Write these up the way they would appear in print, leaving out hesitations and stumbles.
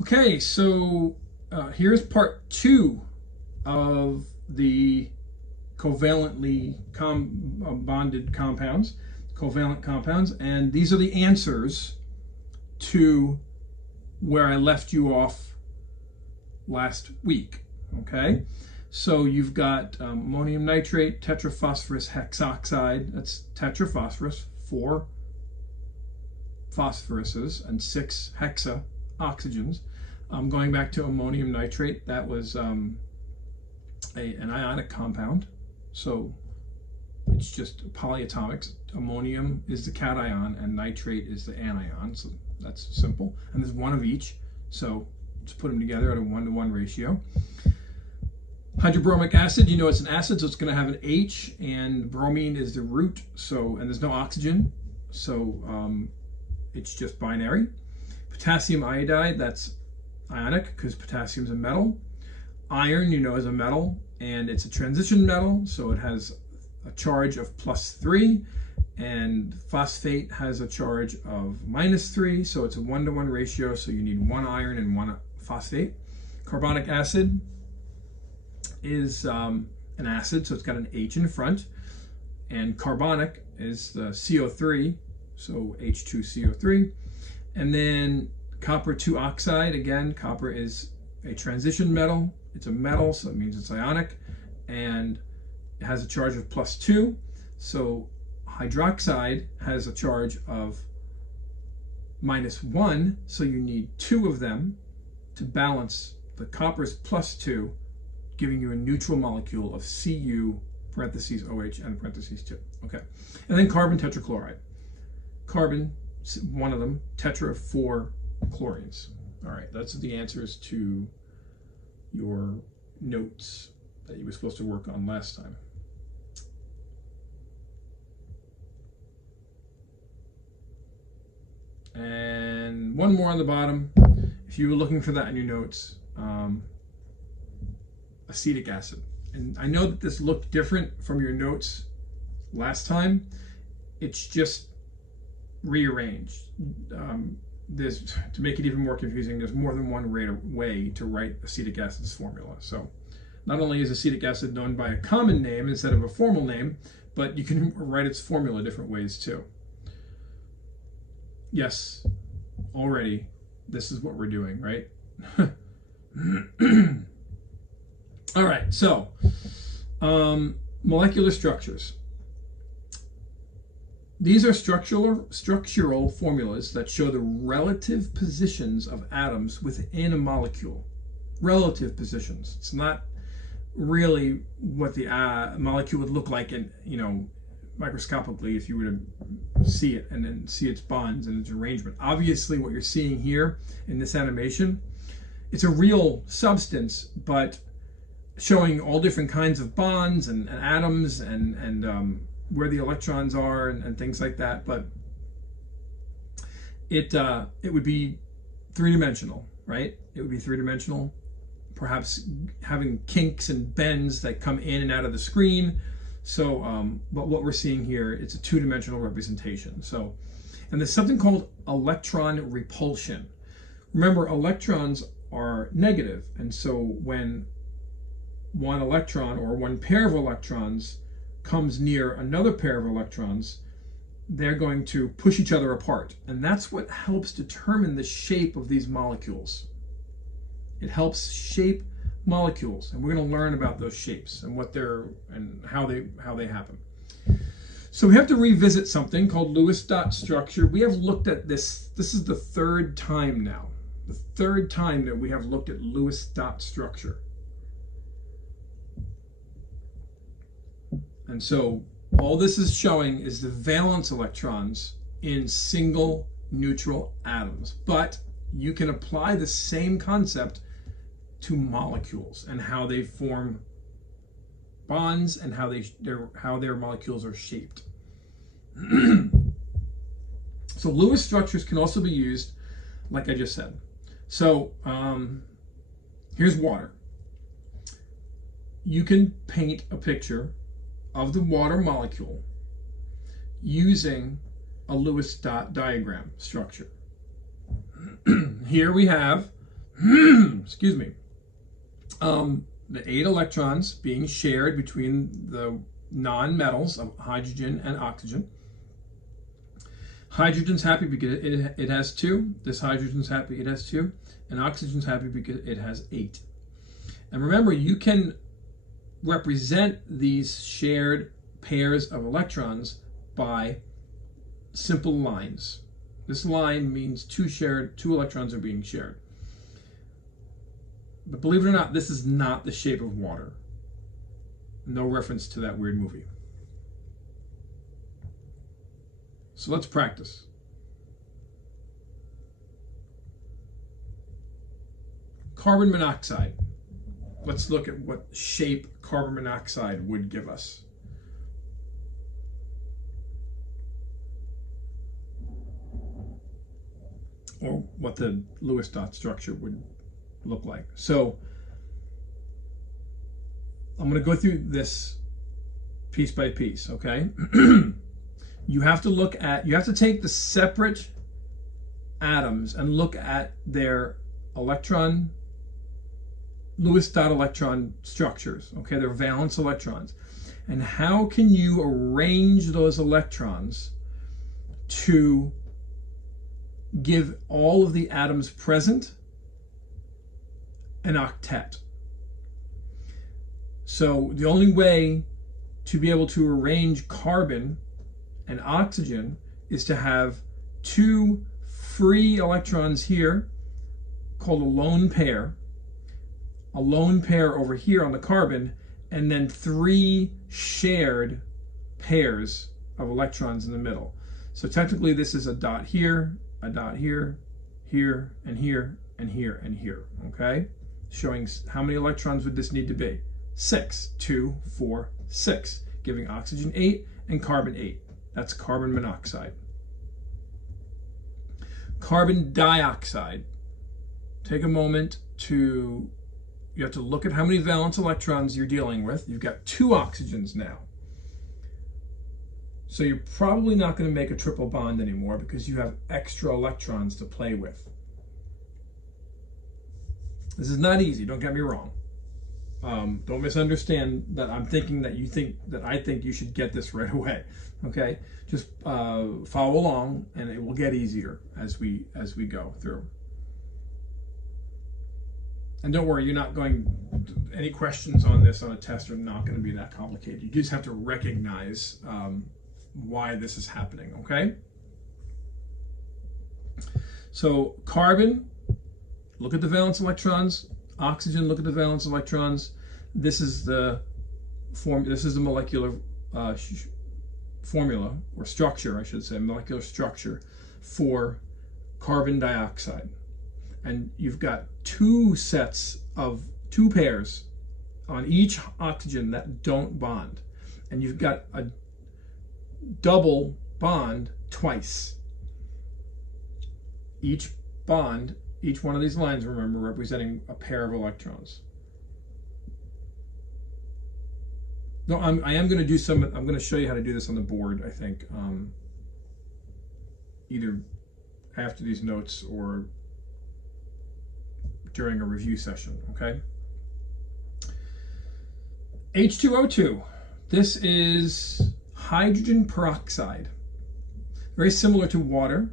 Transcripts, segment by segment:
Okay, so here's part two of the covalently bonded compounds, covalent compounds, and these are the answers to where I left you off last week. Okay, so you've got ammonium nitrate, tetraphosphorus hexoxide, that's tetraphosphorus, 4 phosphoruses and 6 hexa oxygens. Going back to ammonium nitrate, that was an ionic compound, so it's just polyatomics. Ammonium is the cation and nitrate is the anion, so that's simple. And there's one of each, so let's put them together at a 1-to-1 ratio. Hydrobromic acid, you know it's an acid, so it's going to have an H, and bromine is the root, so, and there's no oxygen, so it's just binary. Potassium iodide, that's ionic because potassium is a metal. Iron, you know, is a metal, and it's a transition metal, so it has a charge of +3, and phosphate has a charge of -3, so it's a 1-to-1 ratio, so you need 1 iron and 1 phosphate. Carbonic acid is an acid, so it's got an H in front, and carbonic is the CO3, so H2CO3. And then copper 2 oxide, again, copper is a transition metal. It's a metal, so it means it's ionic, and it has a charge of +2. So hydroxide has a charge of -1, so you need 2 of them to balance the copper's +2, giving you a neutral molecule of Cu parentheses OH and parentheses 2. Okay, and then carbon tetrachloride. Carbon, one of them, tetra, 4 chlorines. All right, that's the answers to your notes that you were supposed to work on last time. And one more on the bottom, if you were looking for that in your notes, acetic acid. And I know that this looked different from your notes last time. It's just rearranged. To make it even more confusing, there's more than one way to write acetic acid's formula. So not only is acetic acid known by a common name instead of a formal name, but you can write its formula different ways too. Yes, already this is what we're doing, right? All right, so molecular structures. These are structural formulas that show the relative positions of atoms within a molecule. Relative positions. It's not really what the molecule would look like in, microscopically if you were to see it and then see its bonds and its arrangement. Obviously, what you're seeing here in this animation, it's a real substance, but showing all different kinds of bonds and atoms and where the electrons are and things like that, but it would be three-dimensional, right? It would be three-dimensional, perhaps having kinks and bends that come in and out of the screen. So, but what we're seeing here, it's a two-dimensional representation. So, and there's something called electron repulsion. Remember, electrons are negative, and so when one electron or one pair of electrons comes near another pair of electrons, they're going to push each other apart. And that's what helps determine the shape of these molecules. It helps shape molecules, and we're going to learn about those shapes and what they're and how they happen. So we have to revisit something called Lewis dot structure. We have looked at this. This is the third time now. The third time that we have looked at Lewis dot structure. And so all this is showing is the valence electrons in single neutral atoms. But you can apply the same concept to molecules and how they form bonds and how their molecules are shaped. So Lewis structures can also be used, like I just said. So here's water. You can paint a picture of the water molecule using a Lewis dot diagram structure. Here we have excuse me, the 8 electrons being shared between the non-metals of hydrogen and oxygen. Hydrogen's happy because it has 2. This hydrogen's happy it has 2. And oxygen's happy because it has 8. And remember, you can represent these shared pairs of electrons by simple lines. This line means 2 electrons are being shared. But believe it or not, this is not the shape of water. No reference to that weird movie. So let's practice. Carbon monoxide. Let's look at what shape carbon monoxide would give us. Or what the Lewis dot structure would look like. So I'm going to go through this piece by piece, okay? You have to take the separate atoms and look at their Lewis dot electron structures, okay? Their valence electrons. And how can you arrange those electrons to give all of the atoms present an octet? So the only way to be able to arrange carbon and oxygen is to have 2 free electrons here called a lone pair over here on the carbon, and then 3 shared pairs of electrons in the middle. So technically this is a dot here, here, and here, and here, and here, okay? Showing how many electrons would this need to be? 6, 2, 4, 6, giving oxygen 8 and carbon 8. That's carbon monoxide. Carbon dioxide. Take a moment you have to look at how many valence electrons you're dealing with. You've got 2 oxygens now. So you're probably not going to make a triple bond anymore because you have extra electrons to play with. This is not easy, don't get me wrong. Don't misunderstand that I'm thinking that I think you should get this right away. Okay? Just follow along and it will get easier as we go through. And don't worry, any questions on this on a test are not going to be that complicated. You just have to recognize why this is happening, okay? So carbon, look at the valence electrons. Oxygen, look at the valence electrons. This is the molecular formula, or structure, I should say, molecular structure for carbon dioxide. And you've got 2 pairs on each oxygen that don't bond. And you've got a double bond twice. Each one of these lines, remember, representing a pair of electrons. No, I'm going to show you how to do this on the board, I think, either after these notes or during a review session, okay? H2O2. This is hydrogen peroxide. Very similar to water,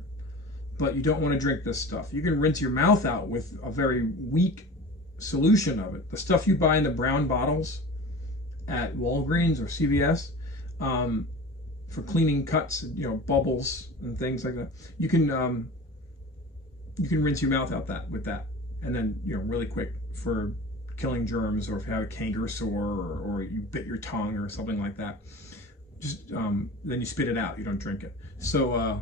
but you don't want to drink this stuff. You can rinse your mouth out with a very weak solution of it. The stuff you buy in the brown bottles at Walgreens or CVS for cleaning cuts, bubbles and things like that. You can rinse your mouth out with that, and then really quick for killing germs, or if you have a canker sore or you bit your tongue or something like that. Just then you spit it out. You don't drink it. So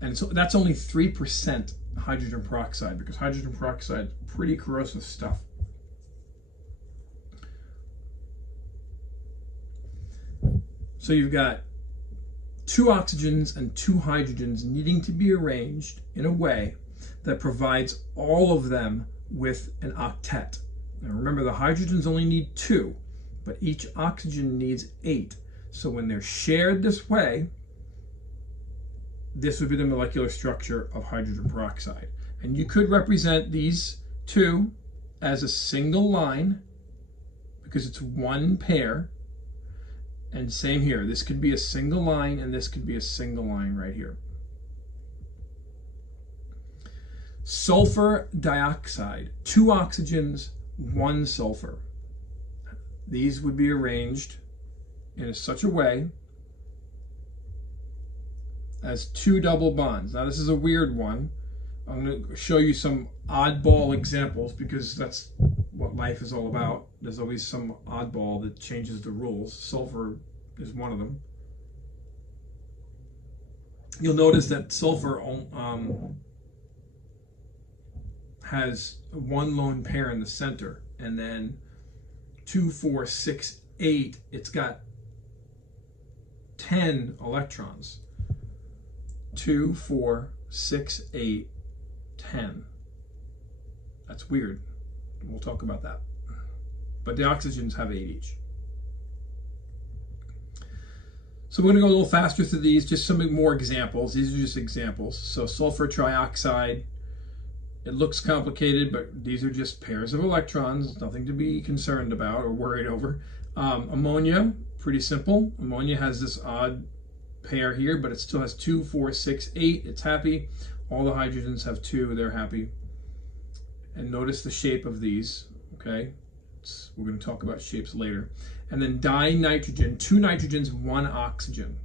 that's only 3% hydrogen peroxide, because hydrogen peroxide is pretty corrosive stuff. So you've got 2 oxygens and 2 hydrogens needing to be arranged in a way that provides all of them with an octet. Now remember, the hydrogens only need 2, but each oxygen needs 8. So when they're shared this way, this would be the molecular structure of hydrogen peroxide. And you could represent these 2 as a single line because it's one pair. And same here, this could be a single line and this could be a single line right here. Sulfur dioxide, 2 oxygens, 1 sulfur. These would be arranged in such a way as 2 double bonds. Now this is a weird one. I'm going to show you some oddball examples because that's what life is all about. There's always some oddball that changes the rules. Sulfur is one of them. You'll notice that sulfur has 1 lone pair in the center, and then 2, 4, 6, 8, it's got 10 electrons. 2, 4, 6, 8, 10. That's weird. We'll talk about that. But the oxygens have 8 each. So we're going to go a little faster through these, just some more examples. These are just examples. So sulfur trioxide, it looks complicated, but these are just pairs of electrons, nothing to be concerned about or worried over. Ammonia, pretty simple. Ammonia has this odd pair here, but it still has 2, 4, 6, 8. It's happy. All the hydrogens have 2. They're happy. And notice the shape of these. Okay, we're going to talk about shapes later. And then dinitrogen, 2 nitrogens, 1 oxygen.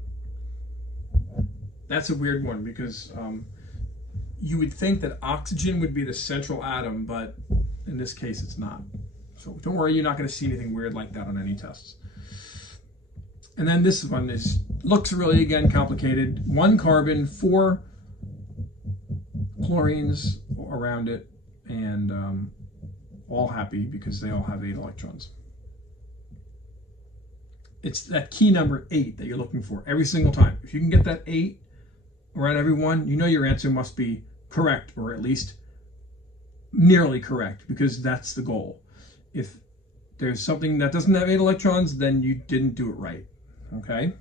That's a weird one because you would think that oxygen would be the central atom, but in this case it's not. So don't worry, you're not going to see anything weird like that on any tests. And then this one looks really, again, complicated. 1 carbon, 4 chlorines around it, and all happy because they all have 8 electrons. It's that key number 8 that you're looking for every single time. If you can get that 8 around every one, you know your answer must be correct, or at least nearly correct, because that's the goal. If there's something that doesn't have 8 electrons, then you didn't do it right. Okay?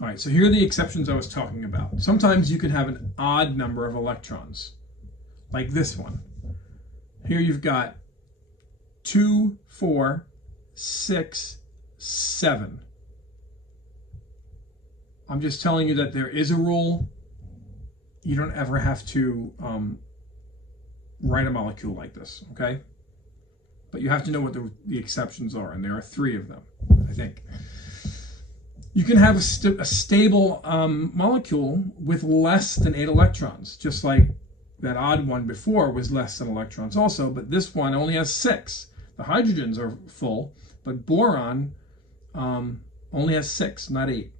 All right, so here are the exceptions I was talking about. Sometimes you can have an odd number of electrons, like this one. Here you've got 2, 4, 6, 7. I'm just telling you that there is a rule. You don't ever have to write a molecule like this, okay? But you have to know what the exceptions are, and there are 3 of them, I think. You can have a stable molecule with less than 8 electrons, just like that odd one before was less than electrons also, but this one only has 6. The hydrogens are full, but boron only has 6, not 8.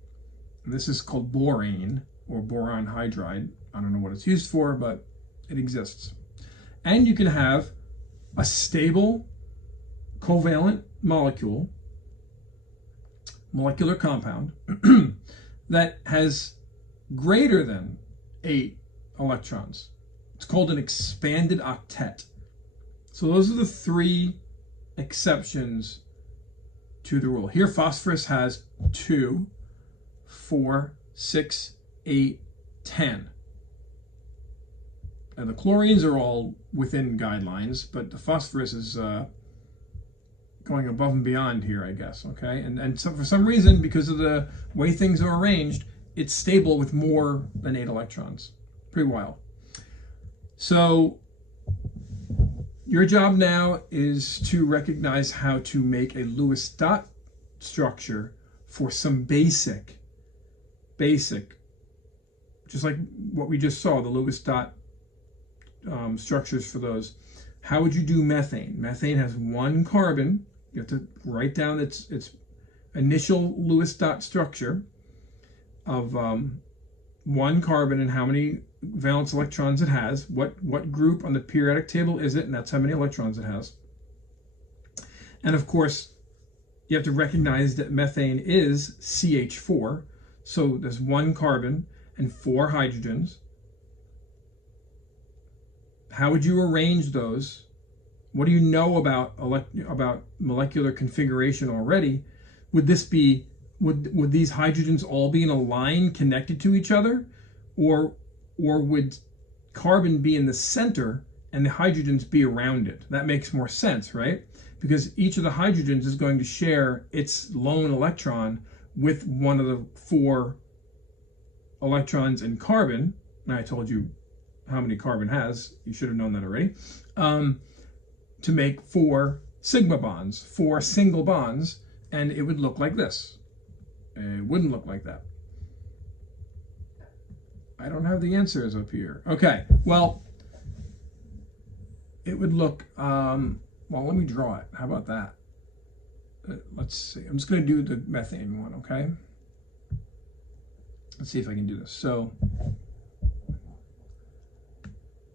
And this is called borane, or boron hydride. I don't know what it's used for, but it exists. And you can have a stable covalent molecule, molecular compound, that has greater than 8 electrons. It's called an expanded octet. So those are the 3 exceptions to the rule. Here phosphorus has 2, 4, 6, 8, 10. And the chlorines are all within guidelines, but the phosphorus is going above and beyond here, I guess, okay? And so for some reason, because of the way things are arranged, it's stable with more than 8 electrons. Pretty wild. So your job now is to recognize how to make a Lewis dot structure for some basic, just like what we just saw, the Lewis dot structures for those. How would you do methane? Methane has 1 carbon. You have to write down its initial Lewis dot structure of 1 carbon and how many valence electrons it has. What group on the periodic table is it? And that's how many electrons it has. And of course, you have to recognize that methane is CH4. So there's 1 carbon and 4 hydrogens. How would you arrange those? What do you know about molecular configuration already? Would this be, would these hydrogens all be in a line connected to each other? Or would carbon be in the center and the hydrogens be around it. That makes more sense, right? Because each of the hydrogens is going to share its lone electron with one of the 4 electrons in carbon. And I told you how many carbon has. You should have known that already. To make 4 sigma bonds, 4 single bonds, and it would look like this. It wouldn't look like that. I don't have the answers up here. Okay, well, it would look, well, let me draw it. How about that? Let's see. I'm just going to do the methane one, okay? Let's see if I can do this. So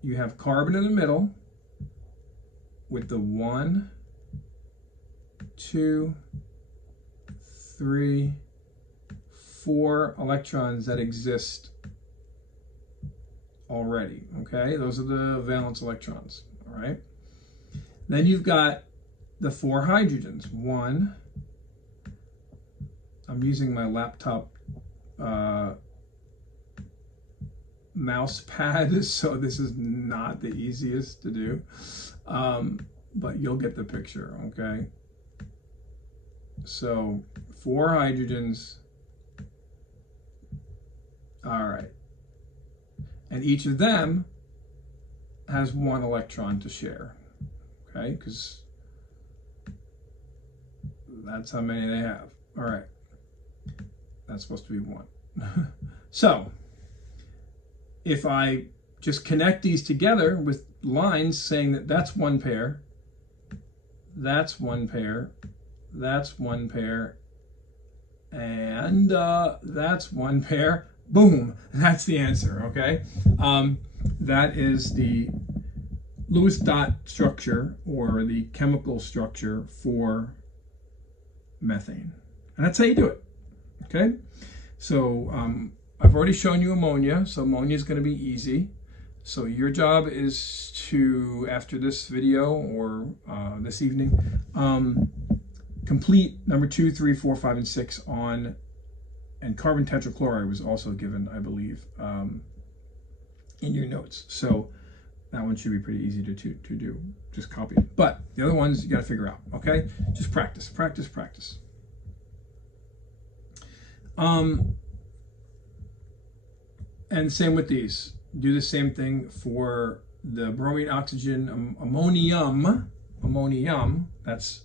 you have carbon in the middle with the 1, 2, 3, 4 electrons that exist already, okay? Those are the valence electrons, all right? Then you've got the 4 hydrogens. 1, I'm using my laptop mouse pad, so this is not the easiest to do, but you'll get the picture, okay? So 4 hydrogens, all right, and each of them has 1 electron to share, okay, because that's how many they have. All right, that's supposed to be 1. So if I just connect these together with lines saying that that's 1 pair, that's 1 pair, that's 1 pair, and that's 1 pair, boom, that's the answer, okay? That is the Lewis dot structure, or the chemical structure for methane. And that's how you do it, okay? So I've already shown you ammonia, so ammonia is going to be easy. So your job is to, after this video or this evening, complete number 2, 3, 4, 5, and 6 on, and carbon tetrachloride was also given, I believe, in your notes. So that one should be pretty easy to do. Just copy it. But the other ones you got to figure out, okay? Just practice, practice, practice. And same with these. Do the same thing for the bromine, oxygen, ammonium, that's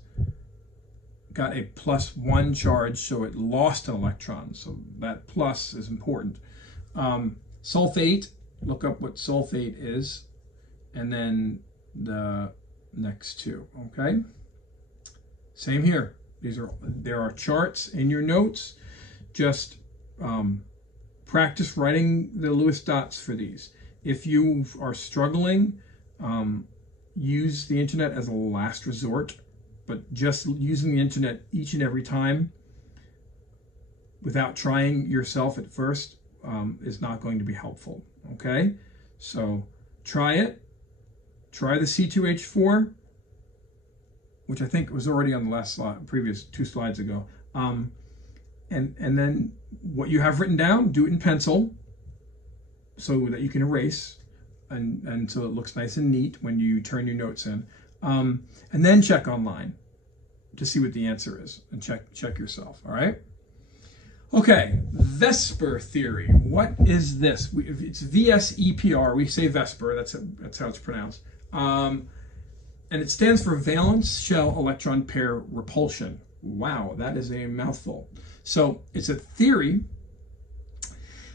got a +1 charge, so it lost an electron. So that plus is important. Sulfate, look up what sulfate is, and then the next 2, okay? Same here. There are charts in your notes. Just practice writing the Lewis dots for these. If you are struggling, use the internet as a last resort, but just using the internet each and every time without trying yourself at first is not going to be helpful, okay? So try it. Try the C2H4, which I think was already on the last slide, previous 2 slides ago. And then what you have written down, do it in pencil so that you can erase, and so it looks nice and neat when you turn your notes in. And then check online to see what the answer is, and check yourself, all right? Okay, Vesper theory. What is this? It's VSEPR. We say Vesper, that's how it's pronounced. And it stands for valence shell electron pair repulsion. Wow, that is a mouthful. So it's a theory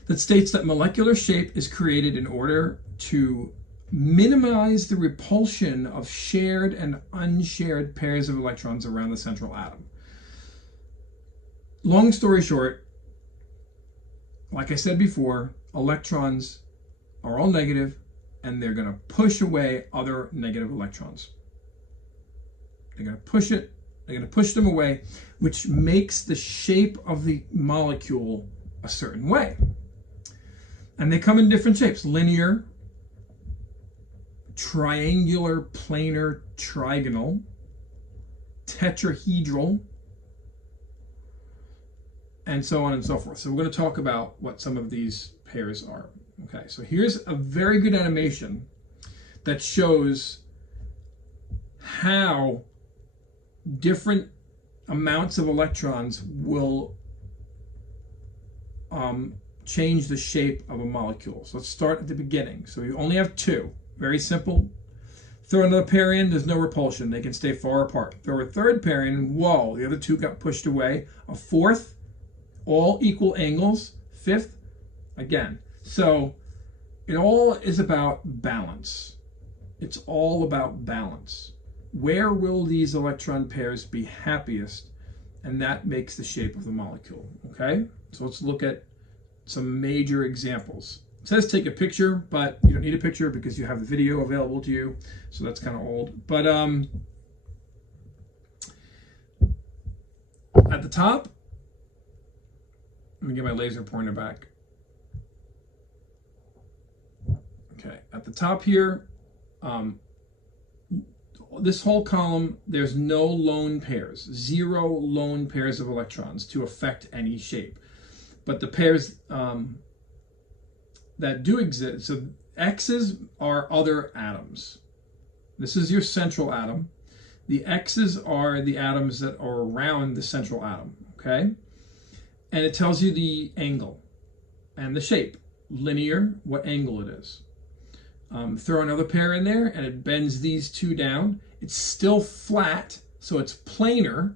that states that molecular shape is created in order to minimize the repulsion of shared and unshared pairs of electrons around the central atom. Long story short, like I said before, electrons are all negative, and they're going to push away other negative electrons. They're going to push it. They're going to push them away, which makes the shape of the molecule a certain way. And they come in different shapes: linear, triangular, planar, trigonal, tetrahedral, and so on and so forth. So we're going to talk about what some of these pairs are. Okay, so here's a very good animation that shows how different amounts of electrons will change the shape of a molecule. So let's start at the beginning. So you only have two. Very simple. Throw another pair in, there's no repulsion. They can stay far apart. Throw a third pair in, whoa, the other two got pushed away. A fourth, all equal angles. Fifth, again. So it all is about balance. It's all about balance. Where will these electron pairs be happiest? And that makes the shape of the molecule, okay? So let's look at some major examples. It says take a picture, but you don't need a picture because you have the video available to you. So that's kind of old. But at the top, let me get my laser pointer back. Okay, at the top here, this whole column, there's no lone pairs, 0 lone pairs of electrons to affect any shape. But the pairs that do exist, so X's are other atoms. This is your central atom. The X's are the atoms that are around the central atom, okay? And it tells you the angle and the shape. Linear, what angle it is. Throw another pair in there and it bends these two down. It's still flat, so it's planar,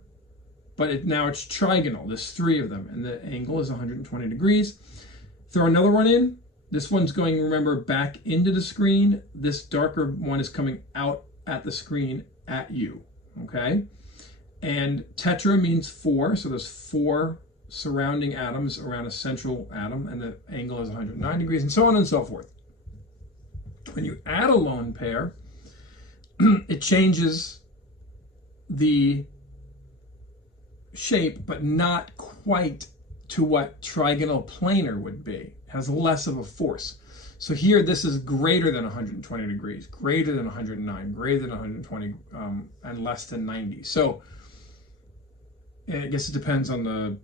but now it's trigonal. There's 3 of them, and the angle is 120 degrees. Throw another one in. This one's going, remember, back into the screen. This darker one is coming out at the screen at you, okay? And tetra means 4, so there's 4 surrounding atoms around a central atom, and the angle is 109 degrees, and so on and so forth. When you add a lone pair, it changes the shape, but not quite to what trigonal planar would be. It has less of a force. So here, this is greater than 120 degrees, greater than 109, greater than 120, and less than 90. So I guess it depends on the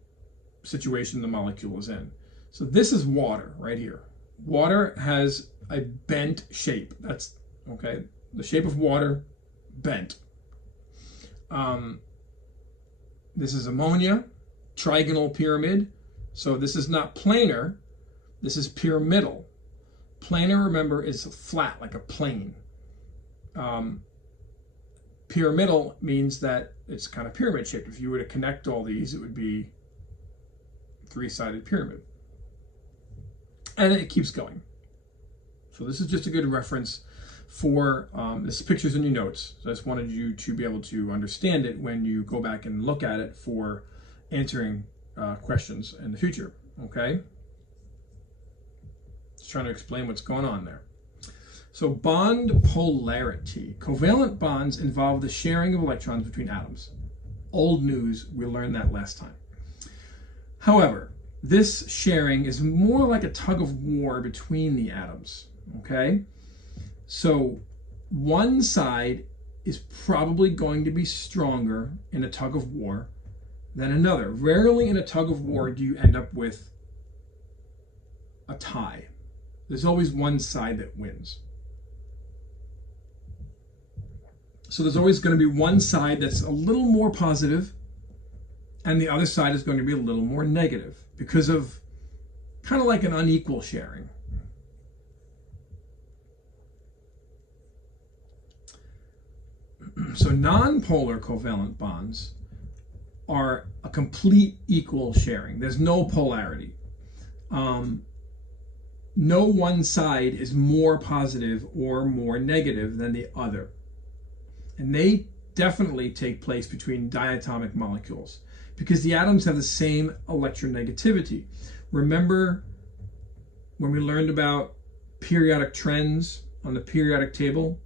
situation the molecule is in. So this is water right here. Water has a bent shape. That's, okay, the shape of water, bent. This is ammonia, trigonal pyramid. So this is not planar, this is pyramidal. Planar, remember, is flat, like a plane. Pyramidal means that it's kind of pyramid shaped. If you were to connect all these, it would be a 3-sided pyramid. And it keeps going. So this is just a good reference for, this picture's in your notes. So I just wanted you to be able to understand it when you go back and look at it for answering questions in the future, okay? Just trying to explain what's going on there. So bond polarity. Covalent bonds involve the sharing of electrons between atoms. Old news, we learned that last time. However, this sharing is more like a tug of war between the atoms, okay? So one side is probably going to be stronger in a tug of war than another. Rarely in a tug of war do you end up with a tie. There's always one side that wins. So there's always going to be one side that's a little more positive and the other side is going to be a little more negative because of kind of like an unequal sharing. So non-polar covalent bonds are a complete equal sharing. There's no polarity. No one side is more positive or more negative than the other. And they definitely take place between diatomic molecules because the atoms have the same electronegativity. Remember when we learned about periodic trends on the periodic table?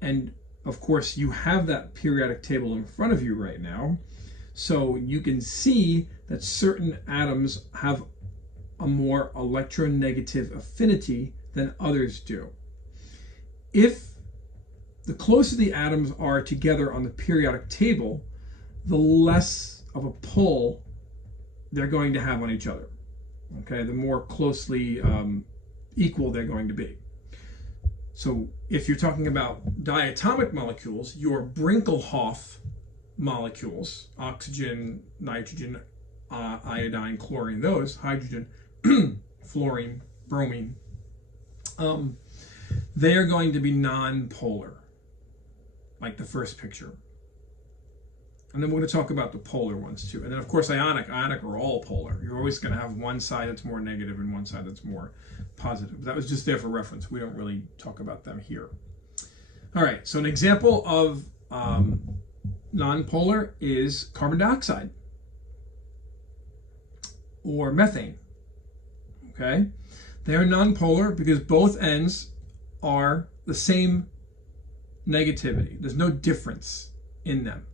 And of course, you have that periodic table in front of you right now. So you can see that certain atoms have a more electronegative affinity than others do. If the closer the atoms are together on the periodic table, the less of a pull they're going to have on each other. Okay, the more closely equal they're going to be. So if you're talking about diatomic molecules, your Brinkelhoff molecules, oxygen, nitrogen, iodine, chlorine, those, hydrogen, fluorine, bromine, they are going to be non-polar, like the first picture. And then we're going to talk about the polar ones too. And then of course ionic are all polar. You're always going to have one side that's more negative and one side that's more positive. That was just there for reference. We don't really talk about them here. All right, so an example of non-polar is carbon dioxide or methane. Okay, they are non-polar because both ends are the same negativity. There's no difference in them.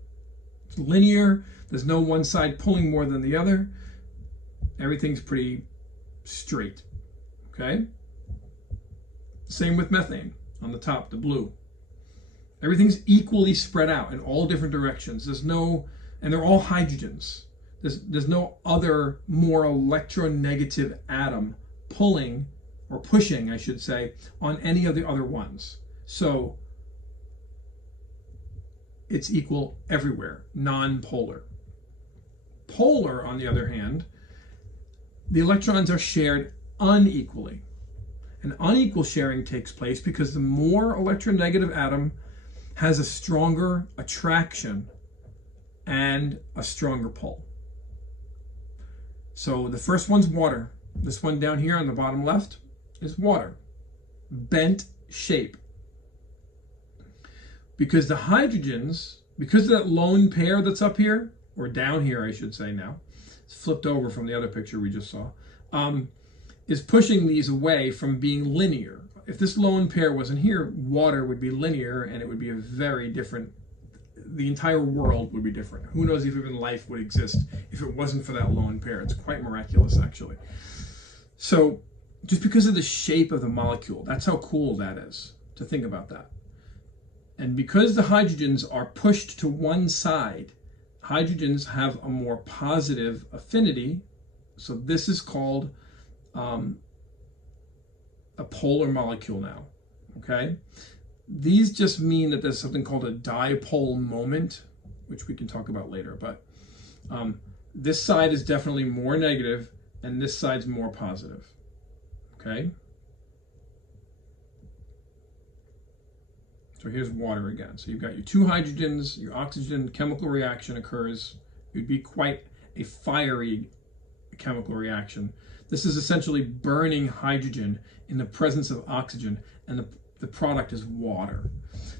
It's linear. There's no one side pulling more than the other. Everything's pretty straight. Okay? Same with methane on the top, the blue. Everything's equally spread out in all different directions. There's no, and they're all hydrogens. There's no other more electronegative atom pulling, or pushing, I should say, on any of the other ones. So it's equal everywhere, non-polar. Polar, on the other hand, the electrons are shared unequally. And unequal sharing takes place because the more electronegative atom has a stronger attraction and a stronger pull. So the first one's water. This one down here on the bottom left is water. Bent shape. Because the hydrogens, because of that lone pair that's up here, or down here I should say now, it's flipped over from the other picture we just saw, is pushing these away from being linear. If this lone pair wasn't here, water would be linear and it would be a very different, the entire world would be different. Who knows if even life would exist if it wasn't for that lone pair. It's quite miraculous actually. So just because of the shape of the molecule, that's how cool that is, to think about that. And because the hydrogens are pushed to one side, hydrogens have a more positive affinity. So this is called a polar molecule now, okay? These just mean that there's something called a dipole moment, which we can talk about later, but this side is definitely more negative and this side's more positive, okay? So here's water again. So you've got your two hydrogens, your oxygen, chemical reaction occurs. It would be quite a fiery chemical reaction. This is essentially burning hydrogen in the presence of oxygen, and the product is water.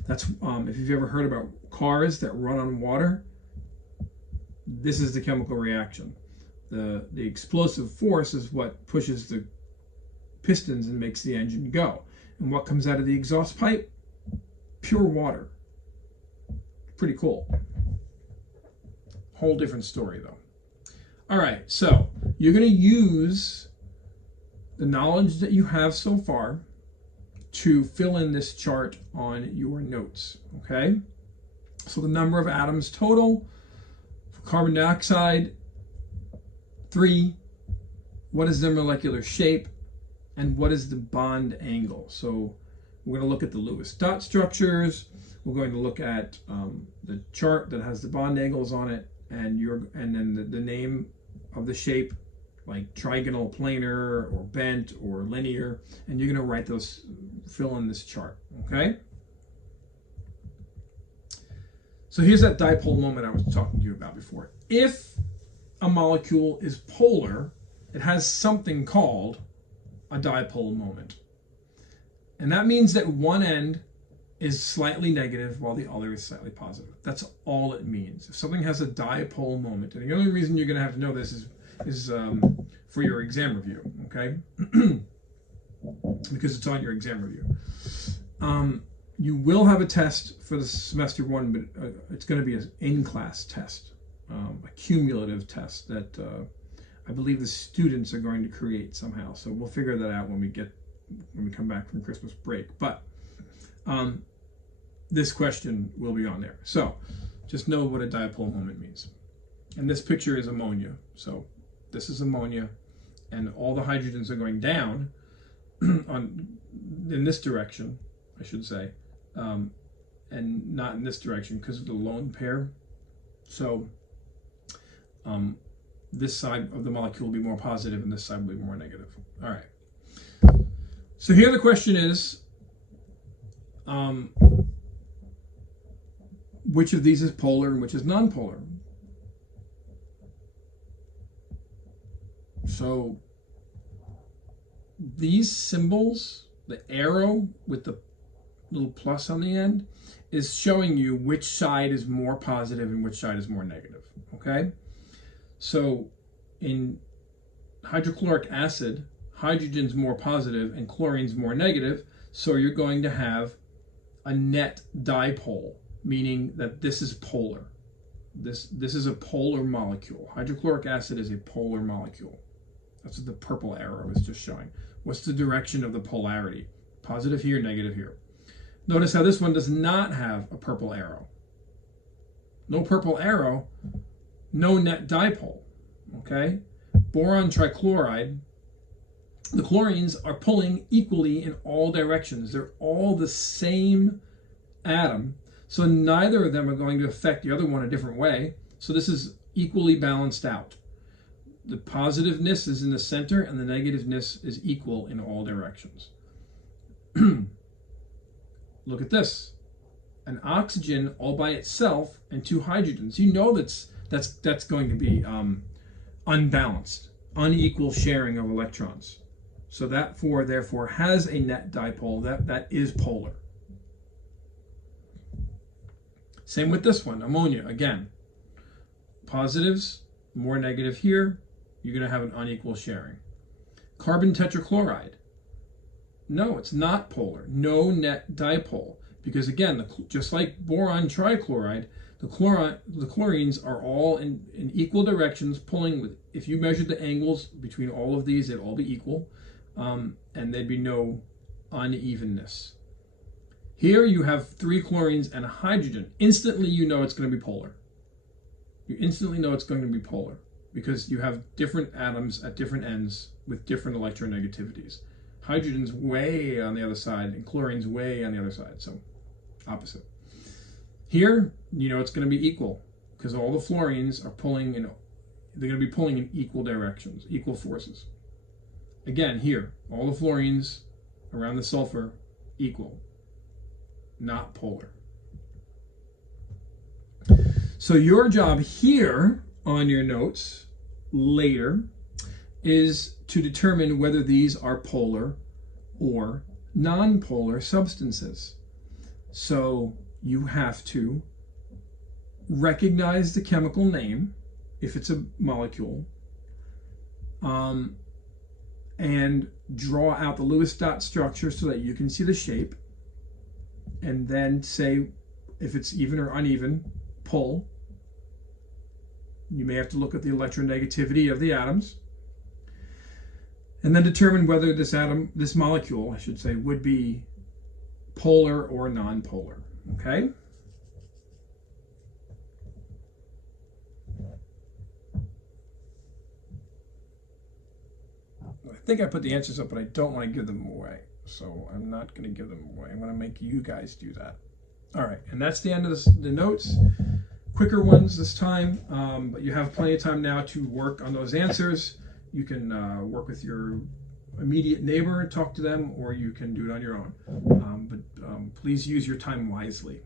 That's, if you've ever heard about cars that run on water, this is the chemical reaction. The explosive force is what pushes the pistons and makes the engine go. And what comes out of the exhaust pipe? Pure water. Pretty cool. Whole different story though. All right, so you're going to use the knowledge that you have so far to fill in this chart on your notes, okay? So the number of atoms total for carbon dioxide, 3. What is their molecular shape? And what is the bond angle? So we're going to look at the Lewis dot structures. We're going to look at the chart that has the bond angles on it, and then the name of the shape, like trigonal, planar, or bent, or linear, and you're going to write those, fill in this chart, okay? So here's that dipole moment I was talking to you about before. If a molecule is polar, it has something called a dipole moment. And that means that one end is slightly negative while the other is slightly positive. That's all it means. If something has a dipole moment, and the only reason you're going to have to know this is for your exam review, okay? Because it's on your exam review. You will have a test for the semester 1, but it's going to be an in-class test, a cumulative test that I believe the students are going to create somehow. So we'll figure that out when we come back from Christmas break. But this question will be on there. So just know what a dipole moment means. And this picture is ammonia. So this is ammonia, and all the hydrogens are going down in this direction. I should say, and not in this direction because of the lone pair. So this side of the molecule will be more positive and this side will be more negative. All right. So here the question is, which of these is polar and which is nonpolar? So these symbols, the arrow with the little plus on the end, is showing you which side is more positive and which side is more negative, okay? So in hydrochloric acid, hydrogen's more positive and chlorine's more negative, so you're going to have a net dipole, meaning that this is polar. This is a polar molecule. Hydrochloric acid is a polar molecule. That's what the purple arrow is just showing. What's the direction of the polarity? Positive here, negative here. Notice how this one does not have a purple arrow. No purple arrow, no net dipole, okay? Boron trichloride, the chlorines are pulling equally in all directions. They're all the same atom, so neither of them are going to affect the other one a different way. So this is equally balanced out. The positiveness is in the center and the negativeness is equal in all directions. Look at this. An oxygen all by itself and two hydrogens. You know that's going to be unbalanced, unequal sharing of electrons. So that therefore has a net dipole. That is polar. Same with this one, ammonia. Again, positives, more negative here. You're going to have an unequal sharing. Carbon tetrachloride. No, it's not polar. No net dipole. Because again, just like boron trichloride, the chlorines are all in equal directions, pulling with, if you measured the angles between all of these, they'd all be equal, and there'd be no unevenness. Here you have 3 chlorines and a hydrogen. Instantly you know it's going to be polar. You instantly know it's going to be polar because you have different atoms at different ends with different electronegativities. Hydrogen's way on the other side and chlorine's way on the other side, so opposite. Here, you know it's going to be equal because all the fluorines are pulling in, they're going to be pulling in equal directions, equal forces. Again, here, all the fluorines around the sulfur equal, not polar. So your job here on your notes later is to determine whether these are polar or non-polar substances. So you have to recognize the chemical name, if it's a molecule, and draw out the Lewis dot structure so that you can see the shape, and then say if it's even or uneven, pull. You may have to look at the electronegativity of the atoms, and then determine whether this molecule, I should say, would be polar or non-polar, okay? I think I put the answers up, but I don't want to give them away. So I'm not going to give them away. I'm going to make you guys do that. All right, and that's the end of the notes. Quicker ones this time, but you have plenty of time now to work on those answers. You can work with your immediate neighbor, talk to them, or you can do it on your own. But please use your time wisely.